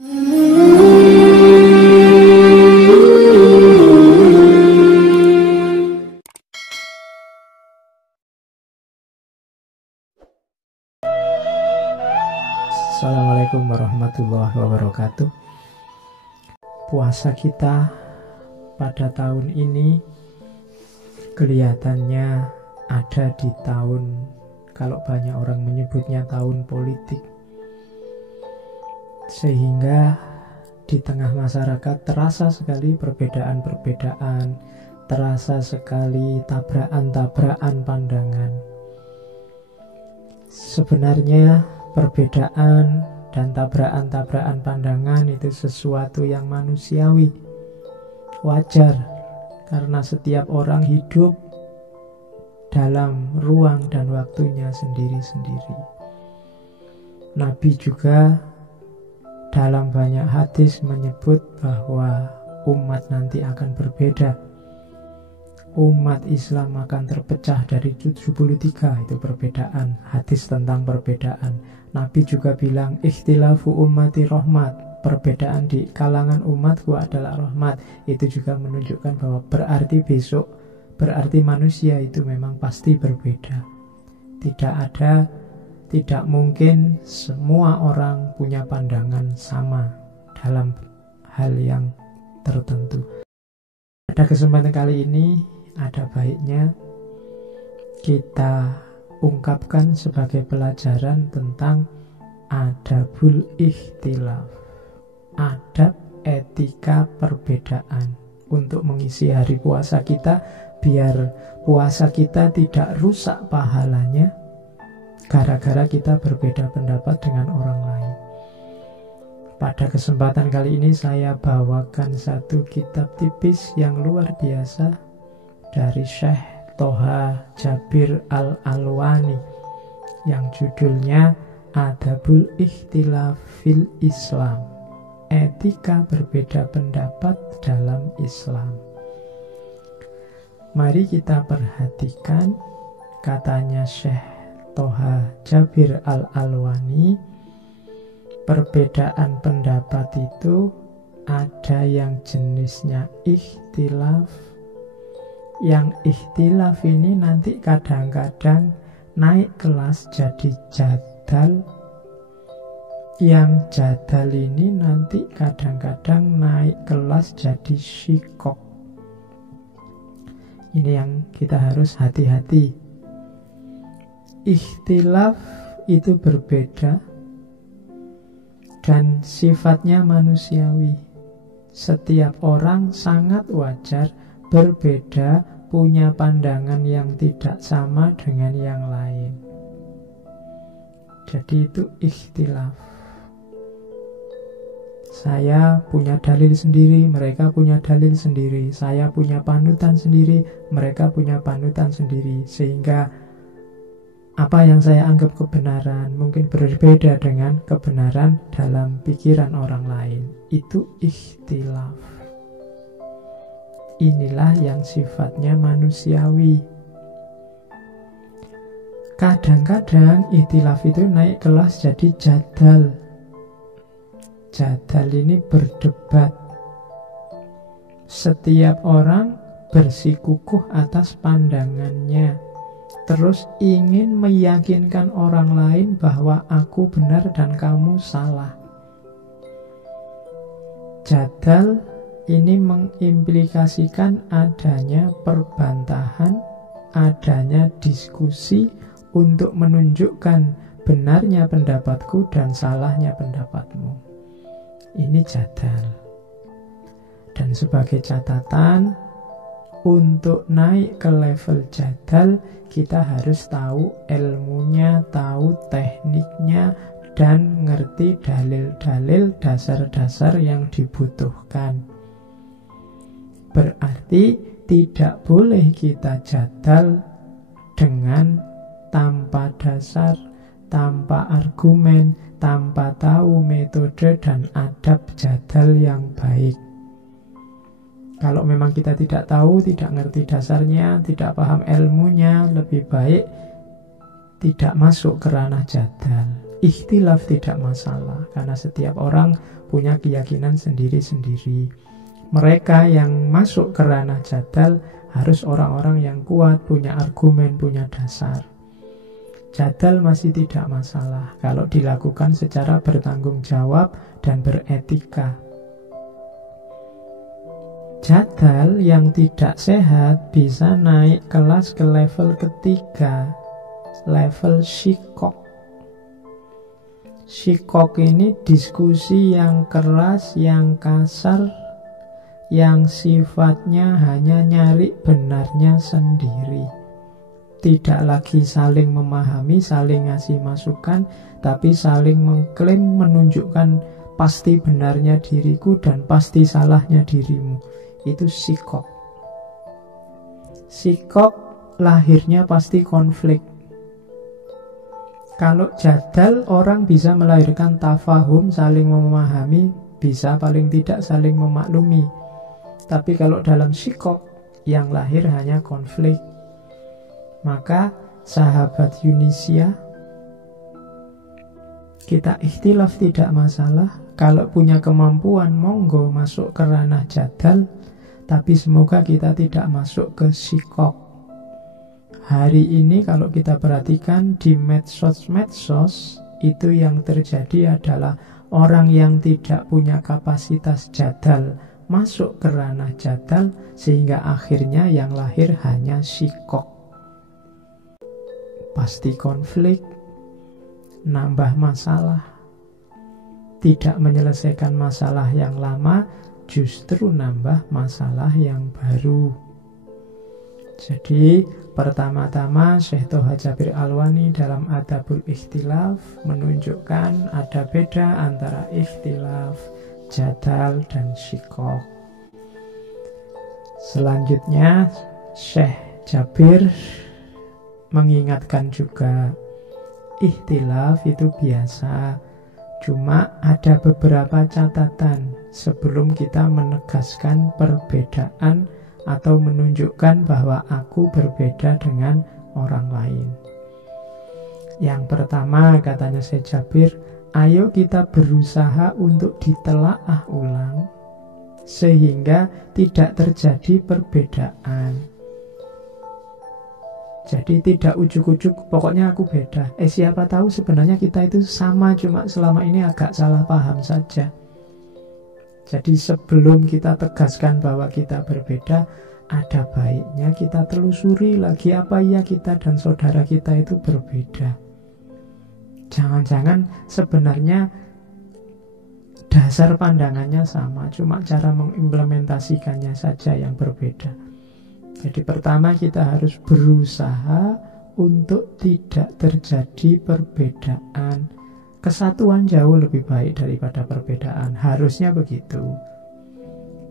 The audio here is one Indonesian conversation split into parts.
Assalamualaikum warahmatullahi wabarakatuh. Puasa kita pada tahun ini kelihatannya ada di tahun, kalau banyak orang menyebutnya tahun politik, sehingga di tengah masyarakat terasa sekali perbedaan-perbedaan, terasa sekali tabrakan-tabrakan pandangan. Sebenarnya perbedaan dan tabrakan-tabrakan pandangan itu sesuatu yang manusiawi, wajar, karena setiap orang hidup dalam ruang dan waktunya sendiri-sendiri. Nabi juga dalam banyak hadis menyebut bahwa umat nanti akan berbeda. Umat Islam akan terpecah dari 73, itu perbedaan, hadis tentang perbedaan. Nabi juga bilang ikhtilafu ummati rahmat, perbedaan di kalangan umatku adalah rahmat. Itu juga menunjukkan bahwa berarti besok, berarti manusia itu memang pasti berbeda. Tidak mungkin semua orang punya pandangan sama dalam hal yang tertentu. Pada kesempatan kali ini ada baiknya kita ungkapkan sebagai pelajaran tentang adabul ikhtilaf, adab etika perbedaan, untuk mengisi hari puasa kita, biar puasa kita tidak rusak pahalanya gara-gara kita berbeda pendapat dengan orang lain. Pada kesempatan kali ini saya bawakan satu kitab tipis yang luar biasa dari Syekh Toha Jabir Al-Alwani yang judulnya Adabul Ikhtilaf fil Islam, etika berbeda pendapat dalam Islam. Mari kita perhatikan katanya Syekh Toha Jabir Al-Alwani, perbedaan pendapat itu ada yang jenisnya ikhtilaf. Yang ikhtilaf ini nanti kadang-kadang naik kelas jadi jadal. Yang jadal ini nanti kadang-kadang naik kelas jadi syikok. Ini yang kita harus hati-hati. Ikhtilaf itu berbeda dan sifatnya manusiawi. Setiap orang sangat wajar berbeda, punya pandangan yang tidak sama dengan yang lain. Jadi itu ikhtilaf. Saya punya dalil sendiri, mereka punya dalil sendiri. Saya punya panutan sendiri, mereka punya panutan sendiri. Sehingga apa yang saya anggap kebenaran mungkin berbeda dengan kebenaran dalam pikiran orang lain. Itu ikhtilaf. Inilah yang sifatnya manusiawi. Kadang-kadang ikhtilaf itu naik kelas jadi jadal. Jadal ini berdebat. Setiap orang bersikukuh atas pandangannya, terus ingin meyakinkan orang lain bahwa aku benar dan kamu salah. Jadal ini mengimplikasikan adanya perbantahan, adanya diskusi untuk menunjukkan benarnya pendapatku dan salahnya pendapatmu. Ini jadal. Dan sebagai catatan, untuk naik ke level jadal, kita harus tahu ilmunya, tahu tekniknya, dan ngerti dalil-dalil dasar-dasar yang dibutuhkan. Berarti tidak boleh kita jadal dengan tanpa dasar, tanpa argumen, tanpa tahu metode dan adab jadal yang baik. Kalau memang kita tidak tahu, tidak ngerti dasarnya, tidak paham ilmunya, lebih baik tidak masuk ke ranah jadal. ikhtilaf tidak masalah, karena setiap orang punya keyakinan sendiri-sendiri. Mereka yang masuk ke ranah jadal harus orang-orang yang kuat, punya argumen, punya dasar. Jadal masih tidak masalah kalau dilakukan secara bertanggung jawab dan beretika. Jadal yang tidak sehat bisa naik kelas ke level ketiga, level syikok. Syikok ini diskusi yang keras, yang kasar, yang sifatnya hanya nyari benarnya sendiri. Tidak lagi saling memahami, saling ngasih masukan, tapi saling mengklaim, menunjukkan pasti benarnya diriku dan pasti salahnya dirimu. Itu syikok. Syikok lahirnya pasti konflik. Kalau jadal, orang bisa melahirkan tafahum, saling memahami, bisa paling tidak saling memaklumi. Tapi kalau dalam syikok, yang lahir hanya konflik. Maka sahabat Yunisia, kita ikhtilaf tidak masalah. Kalau punya kemampuan, monggo masuk ke ranah jadal. Tapi semoga kita tidak masuk ke syikok. Hari ini kalau kita perhatikan di medsos-medsos, itu yang terjadi adalah orang yang tidak punya kapasitas jadal masuk ke ranah jadal, sehingga akhirnya yang lahir hanya syikok. Pasti konflik, nambah masalah, tidak menyelesaikan masalah yang lama, justru nambah masalah yang baru. Jadi pertama-tama Syekh Toha Jabir Alwani dalam Adabul Ikhtilaf menunjukkan ada beda antara ikhtilaf, jadal, dan syikok. Selanjutnya Syekh Jabir mengingatkan juga ikhtilaf itu biasa, cuma ada beberapa catatan sebelum kita menegaskan perbedaan atau menunjukkan bahwa aku berbeda dengan orang lain. Yang pertama, katanya Syekh Jabir, ayo kita berusaha untuk ditelaah ulang sehingga tidak terjadi perbedaan. Jadi tidak ujuk-ujuk, pokoknya aku beda. Siapa tahu sebenarnya kita itu sama, cuma selama ini agak salah paham saja. Jadi sebelum kita tegaskan bahwa kita berbeda, ada baiknya kita telusuri lagi apa ya kita dan saudara kita itu berbeda. Jangan-jangan sebenarnya dasar pandangannya sama, cuma cara mengimplementasikannya saja yang berbeda. Jadi pertama kita harus berusaha untuk tidak terjadi perbedaan. Kesatuan jauh lebih baik daripada perbedaan. Harusnya begitu.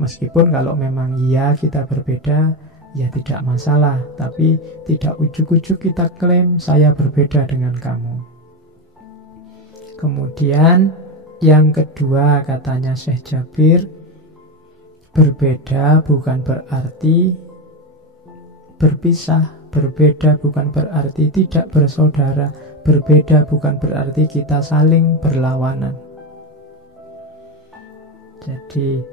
Meskipun kalau memang iya kita berbeda, ya tidak masalah. Tapi tidak ujuk-ujuk kita klaim saya berbeda dengan kamu. Kemudian yang kedua katanya Syekh Jabir, berbeda bukan berarti berpisah. Berbeda bukan berarti tidak bersaudara. Berbeda bukan berarti kita saling berlawanan. Jadi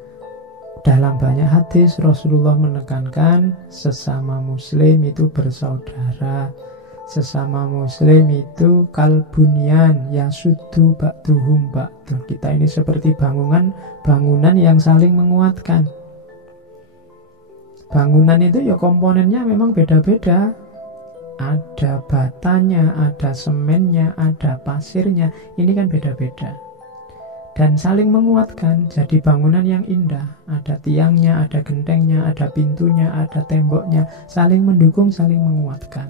dalam banyak hadis Rasulullah menekankan sesama muslim itu bersaudara. Sesama muslim itu kalbunyan yasuddu ba'duhum ba'dun. Kita ini seperti bangunan yang saling menguatkan. Bangunan itu ya komponennya memang beda-beda. Ada batanya, ada semennya, ada pasirnya. Ini kan beda-beda. Dan saling menguatkan, jadi bangunan yang indah. Ada tiangnya, ada gentengnya, ada pintunya, ada temboknya. Saling mendukung, saling menguatkan.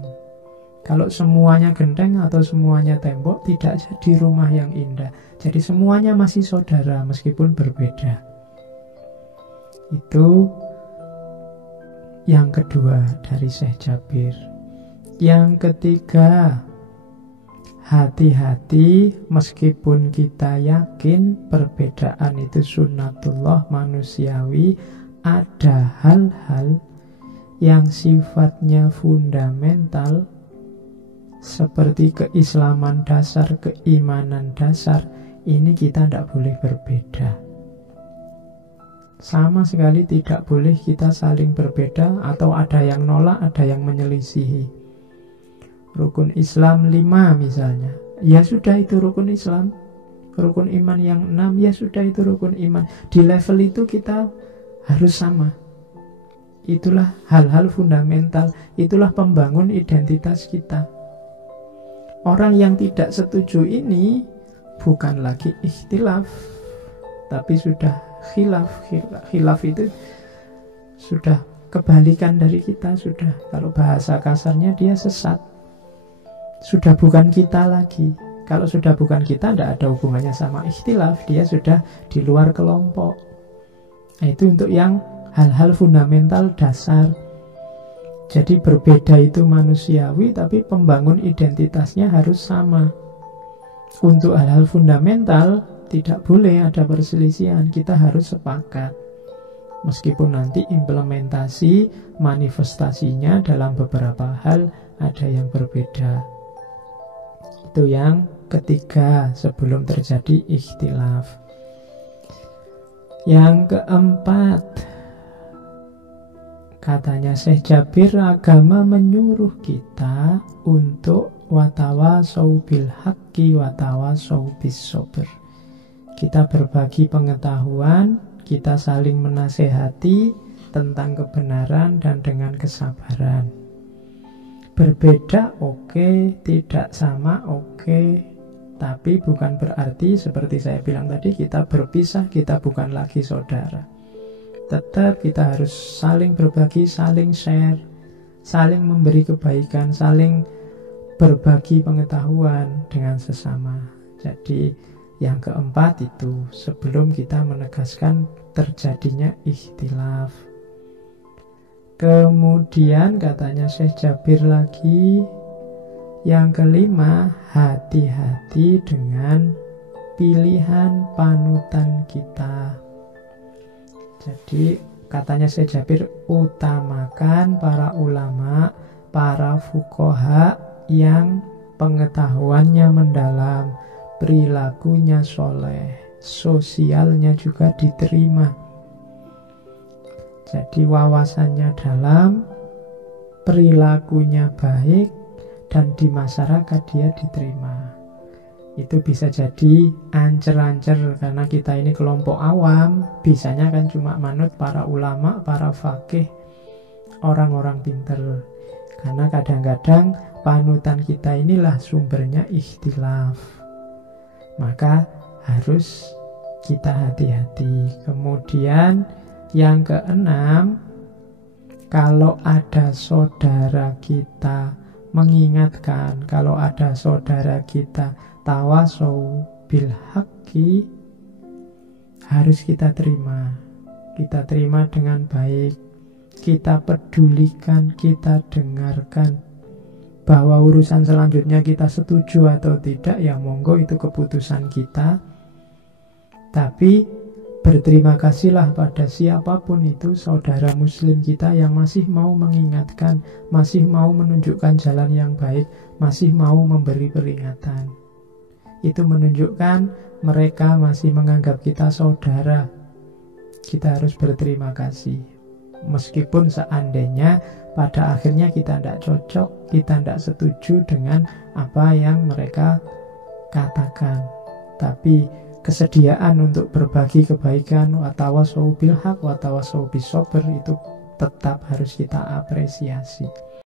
Kalau semuanya genteng atau semuanya tembok, tidak jadi rumah yang indah. Jadi semuanya masih saudara meskipun berbeda. Itu yang kedua dari Syekh Jabir. Yang ketiga, hati-hati meskipun kita yakin perbedaan itu sunnatullah manusiawi, ada hal-hal yang sifatnya fundamental seperti keislaman dasar, keimanan dasar, ini kita tidak boleh berbeda. Sama sekali tidak boleh kita saling berbeda atau ada yang nolak, ada yang menyelisihi. Rukun Islam 5 misalnya, ya sudah itu rukun Islam. Rukun iman yang 6, ya sudah itu rukun iman. Di level itu kita harus sama. Itulah hal-hal fundamental, itulah pembangun identitas kita. Orang yang tidak setuju ini bukan lagi ikhtilaf, tapi sudah khilaf. Khilaf itu sudah kebalikan dari kita, sudah, kalau bahasa kasarnya dia sesat. Sudah bukan kita lagi. Kalau sudah bukan kita, tidak ada hubungannya sama ikhtilaf, dia sudah di luar kelompok. Nah, itu untuk yang hal-hal fundamental dasar. Jadi berbeda itu manusiawi, tapi pembangun identitasnya harus sama. Untuk hal-hal fundamental tidak boleh ada perselisihan, kita harus sepakat. Meskipun nanti implementasi, manifestasinya dalam beberapa hal ada yang berbeda. Itu yang ketiga sebelum terjadi ikhtilaf. Yang keempat, katanya Syekh Jabir, agama menyuruh kita untuk watawasau bil haqqi watawasau bis sabr. Kita berbagi pengetahuan, kita saling menasehati tentang kebenaran dan dengan kesabaran. Berbeda oke, tidak sama oke, tapi bukan berarti seperti saya bilang tadi kita berpisah, kita bukan lagi saudara. Tetap kita harus saling berbagi, saling share, saling memberi kebaikan, saling berbagi pengetahuan dengan sesama. Jadi yang keempat itu sebelum kita menegaskan terjadinya ikhtilaf. Kemudian katanya Syekh Jabir lagi, yang kelima, hati-hati dengan pilihan panutan kita. Jadi katanya Syekh Jabir, utamakan para ulama, para fuqaha yang pengetahuannya mendalam, perilakunya soleh, sosialnya juga diterima. Jadi wawasannya dalam, perilakunya baik, dan di masyarakat dia diterima. Itu bisa jadi ancer-ancer, karena kita ini kelompok awam, bisanya kan cuma manut para ulama, para faqih, orang-orang pinter. Karena kadang-kadang panutan kita inilah sumbernya ikhtilaf. Maka harus kita hati-hati. Kemudian yang keenam, kalau ada saudara kita mengingatkan, kalau ada saudara kita tawasau bil haqqi, harus kita terima. Kita terima dengan baik, kita pedulikan, kita dengarkan. Bahwa urusan selanjutnya kita setuju atau tidak, ya monggo, itu keputusan kita. Tapi berterima kasihlah pada siapapun itu saudara muslim kita yang masih mau mengingatkan, masih mau menunjukkan jalan yang baik, masih mau memberi peringatan. Itu menunjukkan mereka masih menganggap kita saudara. Kita harus berterima kasih. Meskipun seandainya pada akhirnya kita tidak cocok, kita tidak setuju dengan apa yang mereka katakan, tapi kesediaan untuk berbagi kebaikan, watawasau bil haq, watawasau bis sabr, itu tetap harus kita apresiasi.